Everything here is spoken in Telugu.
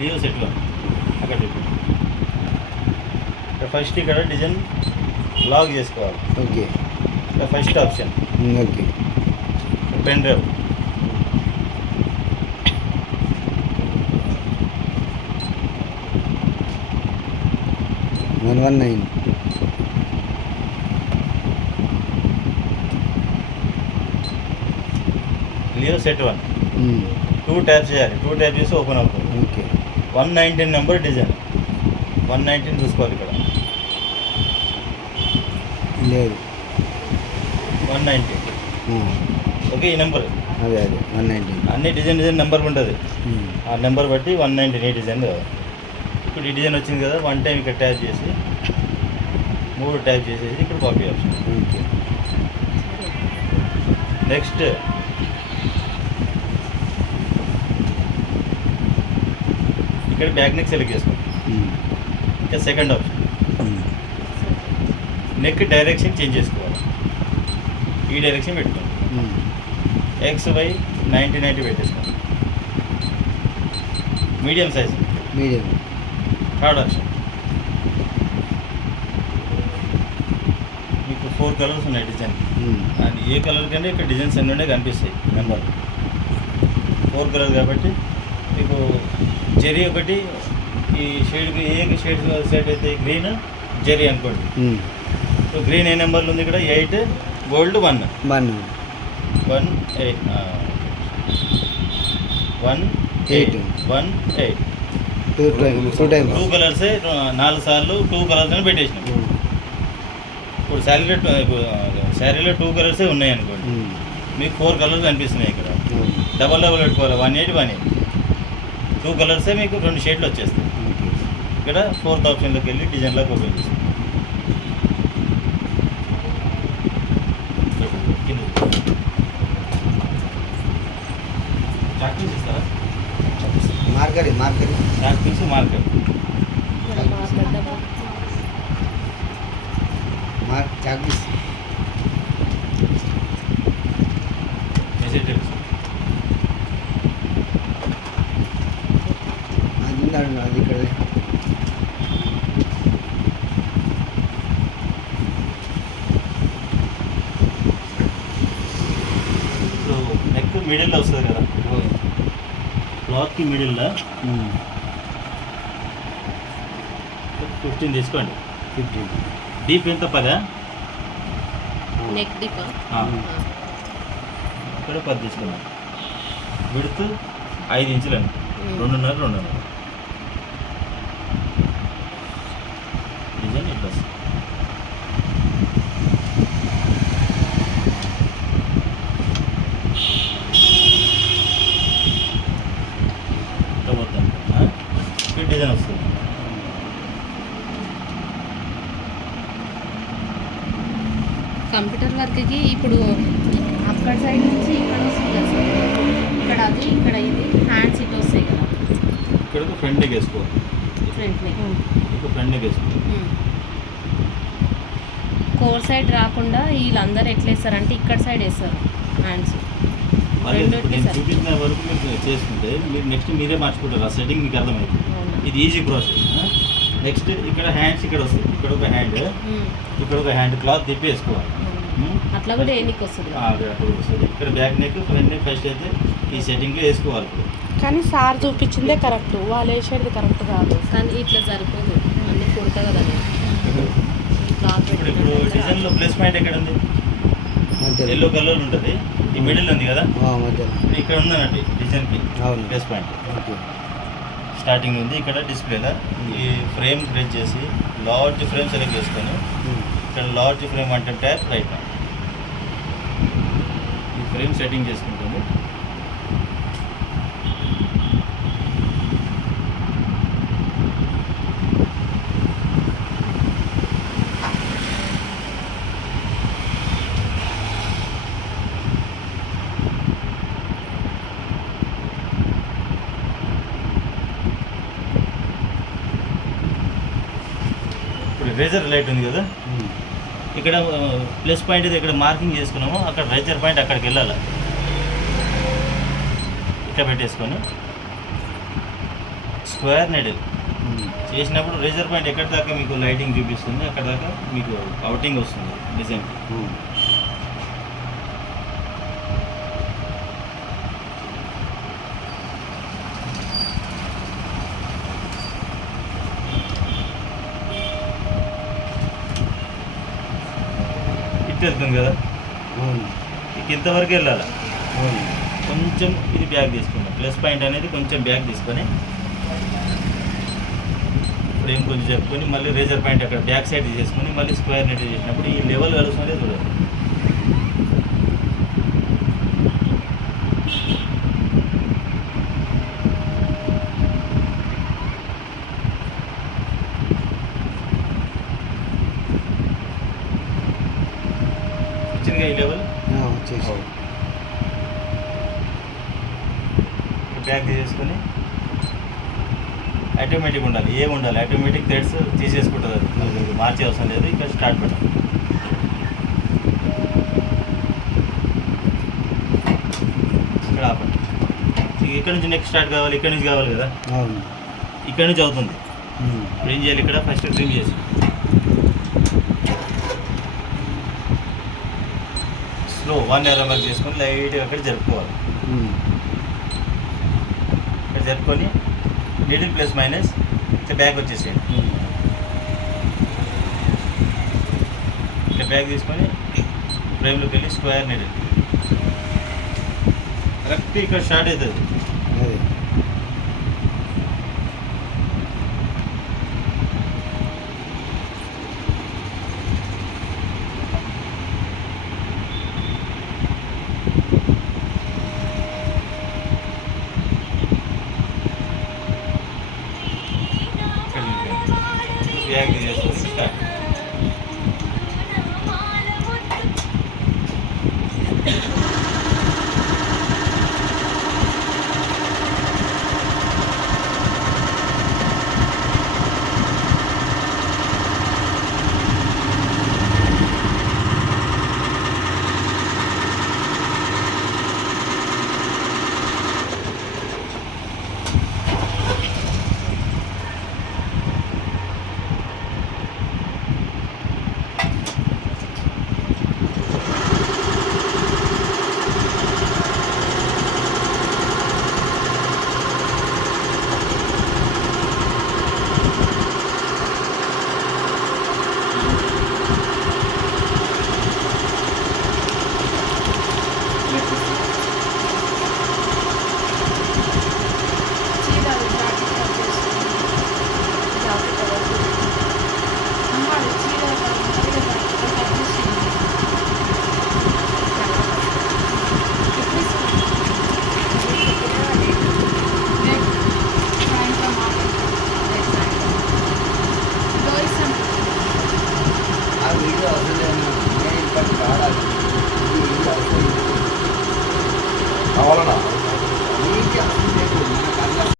లీవ్ సెట్ వన్ అక్కడ పెట్టు. ఫస్ట్ ఇక్కడ డిజైన్ లాక్ చేసుకోవాలి. Okay. First option okay. Pen drive. One 119. Leave set one 2 tap చేయాలి. 2 ట్యాప్ చేసి ఓపెన్ అవుతుంది. ఓకే. 119 నెంబర్ డిజైన్ 119 చూసుకోవాలి. ఇక్కడ లేదు 119. ఓకే. ఈ నెంబర్ అదే 119. అన్ని డిజైన్ నెంబర్ ఉంటుంది. ఆ నెంబర్ బట్టి 119 ఈ డిజైన్ కాదు. ఇప్పుడు ఈ డిజైన్ వచ్చింది కదా, 1 టైం ఇక్కడ ట్యాప్ చేసి 3 ట్యాప్ చేసేసి ఇక్కడ కాపీ ఆప్షన్. ఓకే. నెక్స్ట్ ఇక్కడ బ్యాక్ నెక్ సెలెక్ట్ చేసుకోండి. ఇంకా second option neck direction change చేసుకోవాలి. ఈ డైరెక్షన్ పెట్టుకోండి. XY 90 పెట్టేసుకోండి. Medium size. Medium. Third option మీకు 4 కలర్స్ ఉన్నాయి డిజైన్. అండ్ ఏ కలర్ కంటే ఇక్కడ డిజైన్స్ అన్నీ ఉండే కనిపిస్తాయి నెంబర్. 4 కలర్ కాబట్టి మీకు జెరీ ఒకటి, ఈ షేడ్కి ఏ షేడ్ సెట్ అయితే గ్రీన్ జెరీ అనుకోండి. సో గ్రీన్ ఏ నెంబర్లు ఉంది ఇక్కడ 8, గోల్డ్ 1 1 8 1 8 1 8 2 కలర్సే 4 సార్లు 2 కలర్స్ అని పెట్టేసినాం. ఇప్పుడు శారీలో 2 కలర్సే ఉన్నాయి అనుకోండి, మీకు 4 కలర్స్ కనిపిస్తున్నాయి. ఇక్కడ డబల్ పెట్టుకోవాలి. 1 8 1 8 2 కలర్సే మీకు 2 షేడ్లు వచ్చేస్తాయి. ఇక్కడ 4th ఆప్షన్లోకి వెళ్ళి డిజైన్లోకి ఓపెన్ చేస్తాం. చాక్ పీస్ ఇస్తారా? Marker chalk piece marker chalk piece message తెలుసు. అది ఇక్కడ ఇప్పుడు నెక్ మిడిల్లో వస్తుంది కదా, క్లాత్కి మిడిల్లో 15 తీసుకోండి. 15. డీప్ ఎంత 10? నెక్ డీప్ ఇక్కడ 10 తీసుకున్నాం. విడ్త్ 5 ఇంచులండి, 2.5 డిజైన్ ఇట్లా వస్తుంది. మొత్తం ఈ డిజైన్ వస్తుంది. కంప్యూటర్ వర్క్కి ఇప్పుడు అక్కడ సైడ్ నుంచి ఇక్కడ వస్తుంది కదా సార్, ఇక్కడ అది ఇక్కడ ఇది హ్యాండ్స్ ఇటు వస్తాయి కదా, ఇక్కడికి ఫ్రంట్ నెక్ వేసుకోవాలి. ఫ్రంట్ని ఇక్కడ ఫ్రంట్ నెక్ వేసుకోవాలి. కోర్ సైడ్ రాకుండా వీళ్ళందరూ ఎట్లా వేస్తారంటే ఇక్కడ సైడ్ వేస్తారు హ్యాండ్స్. నేను చూపించిన వరకు మీరు చేసుకుంటే మీరు నెక్స్ట్ మీరే మార్చుకుంటారు. ఆ సెట్టింగ్ మీకు అర్థమవుతుంది. ఇది ఈజీ ప్రాసెస్. నెక్స్ట్ ఇక్కడ హ్యాండ్స్ ఇక్కడ వస్తుంది. ఇక్కడ ఒక హ్యాండ్, ఇక్కడ ఒక హ్యాండ్ క్లాత్ తిప్పి వేసుకోవాలి. అట్లా కూడా ఏ నెక్ వస్తుంది. ఇక్కడ back neck front neck first అయితే ఈ సెట్టింగ్లో వేసుకోవాలి. ఇప్పుడు కానీ సార్ చూపించిందే కరెక్ట్, వాళ్ళు వేసేది కరెక్ట్ కాదు. కానీ ఇట్లా సరిపోదు, అన్నీ కుడతా కదా ఇప్పుడు డిజైన్లో ప్లస్ పాయింట్ ఎక్కడ ఉంది? ఎల్లో కలర్ ఉంటుంది. ఈ మిడిల్ ఉంది కదా, ఇక్కడ ఉంది అన్నట్టు డిజైన్కి ప్లస్ పాయింట్. స్టార్టింగ్ ఉంది ఇక్కడ డిస్ప్లేలో. ఈ ఫ్రేమ్ ప్రెస్ చేసి లార్జ్ ఫ్రేమ్ సెలెక్ట్ చేసుకొని ఇక్కడ లార్జ్ ఫ్రేమ్ అంటే ట్యాప్ రైట్. ఈ ఫ్రేమ్ సెట్టింగ్ చేసుకుంటుంది. రేజర్ లైట్ ఉంది కదా, ఇక్కడ ప్లస్ పాయింట్ ఇది ఇక్కడ మార్కింగ్ చేసుకున్నాము. అక్కడ రేజర్ పాయింట్ అక్కడికి వెళ్ళాలి. ఇక్కడ పెట్టేసుకొని స్క్వేర్ నెడిల్ చేసినప్పుడు రేజర్ పాయింట్ ఎక్కడి దాకా మీకు లైటింగ్ చూపిస్తుంది అక్కడ దాకా మీకు అవుటింగ్ వస్తుంది డిజైన్. ఇటు వెళ్తుంది కదా, ఇక ఇంతవరకు వెళ్ళాలి. కొంచెం ఇది బ్యాక్ తీసుకుందాం, ప్లస్ పాయింట్ అనేది కొంచెం బ్యాక్ తీసుకొని ఫ్రేమ్ కొంచెం చెప్పుకొని మళ్ళీ రేజర్ పాయింట్ అక్కడ బ్యాక్ సైడ్ చేసుకొని మళ్ళీ స్క్వేర్ నెట్ చేసినప్పుడు ఈ లెవెల్ కలుస్తుందే చూడాలి. వచ్చిందిగా ఈ లెవెల్. వచ్చేసి బ్యాక్ తీసేసుకొని ఆటోమేటిక్ ఉండాలి, ఉండాలి ఆటోమేటిక్ థ్రెడ్స్ తీసేసుకుంటుంది. అది మీకు మార్చే అవసరం లేదు. ఇక్కడ స్టార్ట్ బటన్, ఇక్కడ ఆపండి. ఇక్కడ నుంచి నెక్స్ట్ స్టార్ట్ కావాలి, ఇక్కడ నుంచి కావాలి కదా, ఇక్కడ నుంచి అవుతుంది. ఇప్పుడు ఏం చేయాలి, ఇక్కడ ఫస్ట్ ట్రిమ్ చేసి స్లో 1 ఎర్ర మార్క్ చేసుకొని లైట్గా అక్కడ జరుపుకోవాలి. ఇక్కడ జరుపుకొని నీడిల్ ప్లస్ మైనస్ ఇట్లా బ్యాక్ వచ్చేసేయండి. ఇట్లా బ్యాక్ తీసుకొని ఫ్రేమ్లోకి వెళ్ళి స్క్వేర్ నీడిల్ కరెక్ట్ ఇక్కడ స్టార్ట్ అవుతుంది. బ్యాక్